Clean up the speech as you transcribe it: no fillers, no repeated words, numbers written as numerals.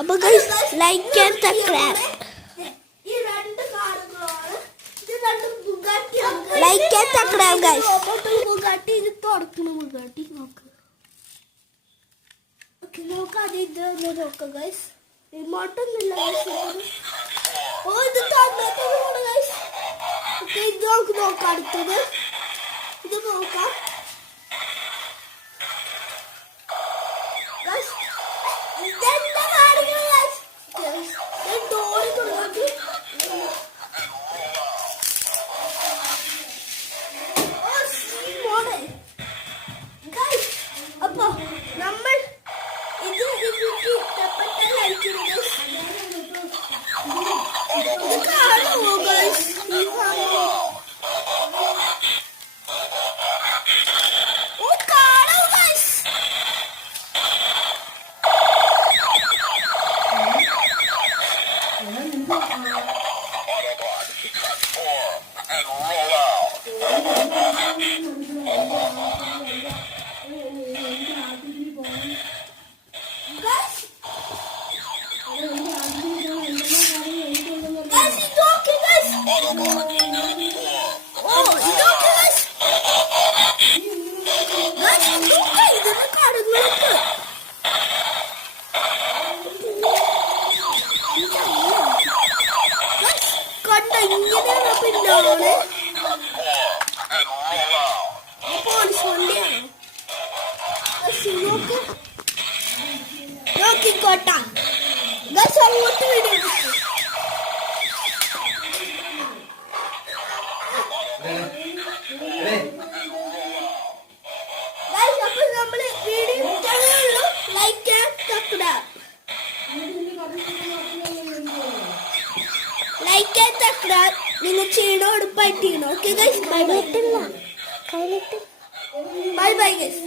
അപ്പോൾ guys like and subscribe. Like and subscribe guys. Bugatti ഇത് തുറക്കണ Bugatti നോക്ക്. Okay നോക്കാം ഇത് നോക്കാം ഗൈസ്. റിമോട്ടൊന്നുമില്ല ഗൈസ്. ഓ ഇത് തന്നിട്ടുണ്ട് ഗൈസ്. ഓക്കെ ഇത് നമുക്ക് നോക്കാം. അടുത്തത് ഇത് നോക്കാം. ഇതെന്താ കാണിക്കുന്നത് ഗൈസ്? ഡോറ് തുറന്നിട്ട് അപ്പൊ നമ്മൾ ഇത് ഇഷ്ടപ്പെട്ട ലൈക്ക് കാണുമോ ഗൈസ്? നോക്കിക്കോട്ടാ അങ്ങോട്ട് വിടും. അപ്പൊ നമ്മള് video like subscribe. Like and subscribe നിങ്ങൾ ചെയ്യണോ ഉറപ്പായിട്ട് ചെയ്യണം. Okay guys bye bye. Bye bye guys.